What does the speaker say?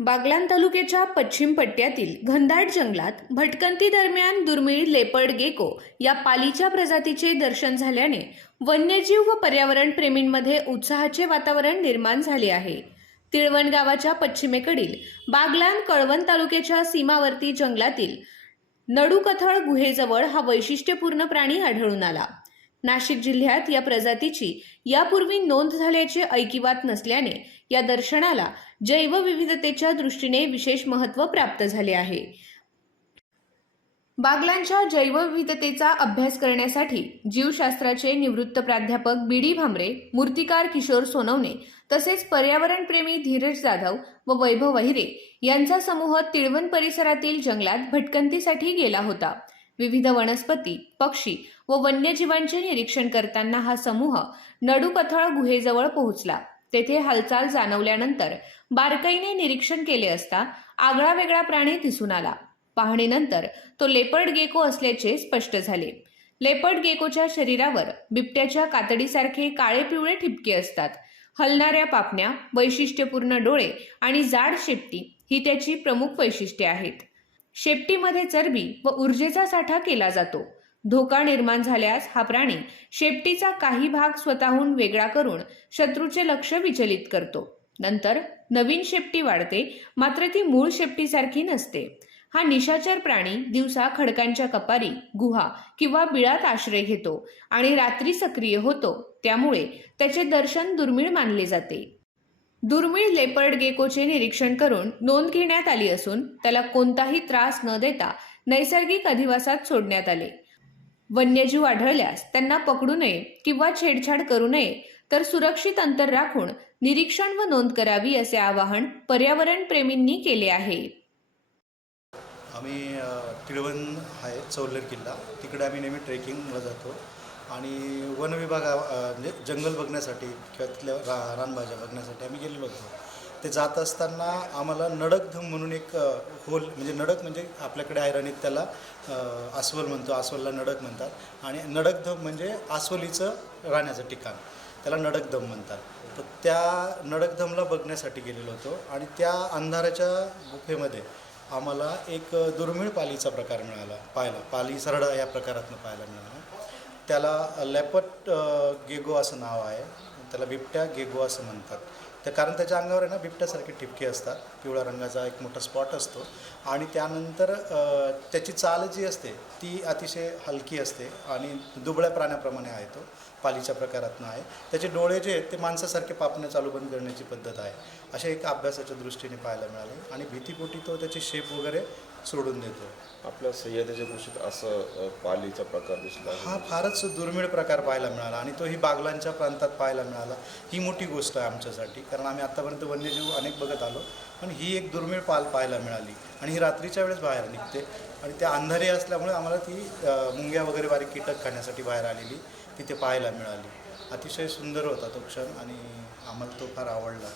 बागलाण तालुक्याच्या पश्चिम पट्ट्यातील घनदाट जंगलात भटकंती दरम्यान दुर्मिळ लेपर्ड गेको या पालीच्या प्रजातीचे दर्शन झाल्याने वन्यजीव व पर्यावरण प्रेमींमध्ये उत्साहाचे वातावरण निर्माण झाले आहे। तिळवण गावाच्या पश्चिमेकडील बागलाण कळवण तालुक्याच्या सीमावर्ती जंगलातील नडुकथळ गुहेजवळ हा वैशिष्ट्यपूर्ण प्राणी आढळून आला। नाशिक जिल्ह्यात या प्रजातीची यापूर्वी नोंद झाल्याचे ऐकिवात नसल्याने या दर्शनाला जैवविविधतेच्या दृष्टीने विशेष महत्त्व प्राप्त झाले आहे। बागलाणच्या जैवविविधतेचा अभ्यास करण्यासाठी जीवशास्त्राचे निवृत्त प्राध्यापक बी.डी. भामरे, मूर्तिकार किशोर सोनवणे तसेच पर्यावरणप्रेमी धीरज जाधव व वैभव वहिरे यांचा समूह तिळवण परिसरातील जंगलात भटकंतीसाठी गेला होता। विविध वनस्पती, पक्षी व वन्यजीवांचे निरीक्षण करताना हा समूह नडुकथळ गुहेजवळ पोहोचला। तेथे हालचाल जाणवल्यानंतर बारकाईने निरीक्षण केले असता आगळावेगळा प्राणी दिसून आला। पाहणीनंतर तो लेपर्ड गेको असल्याचे स्पष्ट झाले। लेपर्ड गेकोच्या शरीरावर बिबट्याच्या कातडीसारखे काळे पिवळे ठिपके असतात। हलणाऱ्या पापण्या, वैशिष्ट्यपूर्ण डोळे आणि जाड शेपटी ही त्याची प्रमुख वैशिष्ट्ये आहेत। शेपटीमध्ये चरबी व ऊर्जेचा साठा केला जातो। धोका निर्माण झाल्यास हा प्राणी शेपटीचा काही भाग स्वतःहून वेगळा करून शत्रूचे लक्ष विचलित करतो। नंतर नवीन शेपटी वाढते, मात्र ती मूळ शेपटीसारखी नसते। हा निशाचर प्राणी दिवसा खडकांच्या कपारी, गुहा किंवा बिळात आश्रय घेतो आणि रात्री सक्रिय होतो, त्यामुळे त्याचे दर्शन दुर्मिळ मानले जाते। दुर्मिळ लेपर्ड गेकोचे निरीक्षण करून नोंद घेण्यात आली असून त्याला कोणताही त्रास न देता नैसर्गिक अधिवासात सोडण्यात आले। वन्यजीव आढळल्यास त्यांना पकडू नये किंवा छेडछाड करू नये, तर सुरक्षित अंतर राखून निरीक्षण व नोंद करावी असे आवाहन पर्यावरण प्रेमींनी केले आहे। आम्ही तिळवण आहे चौल्हेर किल्ला, तिकडे आम्ही नेहमी ट्रेकिंगला जातो आणि वन विभाग म्हणजे जंगल बघण्यासाठी किंवा तिथल्या रानभाज्या बघण्यासाठी आम्ही गेलेलो होतो। ते जात असताना आम्हाला नडकधम म्हणून एक होल, म्हणजे नडक म्हणजे आपल्याकडे ऐराणीत त्याला अस्वल म्हणतो, अस्वलला नडक म्हणतात आणि नडकधम म्हणजे अस्वलीचं राहण्याचं ठिकाण, त्याला नडकधम म्हणतात। तर त्या नडकधमला बघण्यासाठी गेलेलो होतो आणि त्या अंधाराच्या गुफेमध्ये आम्हाला एक दुर्मिळ पालीचा प्रकार मिळाला, पाली सरडा या प्रकारातून पाहायला मिळाला। त्याला लेपर्ड गेको असं नाव आहे, त्याला बिबट्या गेको असं म्हणतात। तर कारण त्याच्या अंगावर आहे ना बिबट्यासारखे ठिपके असतात, पिवळ्या रंगाचा एक मोठा स्पॉट असतो आणि त्यानंतर त्याची चाल जी असते ती अतिशय हलकी असते आणि दुबळ्या प्राण्याप्रमाणे आहे, तो पालीच्या प्रकारातून आहे। त्याचे डोळे जे आहेत ते माणसासारखे पापण्या चालू बंद करण्याची पद्धत आहे, अशा एक अभ्यासाच्या दृष्टीने पाहायला मिळाले आणि भीतीपोटी तो त्याची शेप वगैरे सोडून देतो। आपल्या सह्याद्रीच्या कृषीत असं पालीचा प्रकार दिसला, हा फारच दुर्मिळ प्रकार पाहायला मिळाला आणि तोही बागलाणच्या प्रांतात पाहायला मिळाला। ही मोठी गोष्ट आहे आमच्यासाठी, कारण आम्ही आत्तापर्यंत वन्यजीव अनेक बघत आलो, पण ही एक दुर्मिळ पाल पाहायला मिळाली आणि ही रात्रीच्या वेळेस बाहेर निघते आणि त्या अंधारी असल्यामुळे आम्हाला ती मुंग्या वगैरे बारीक कीटक खाण्यासाठी बाहेर आलेली तिथे पाहायला मिळाली। अतिशय सुंदर होता तो क्षण आणि आम्हाला तो फार आवडला।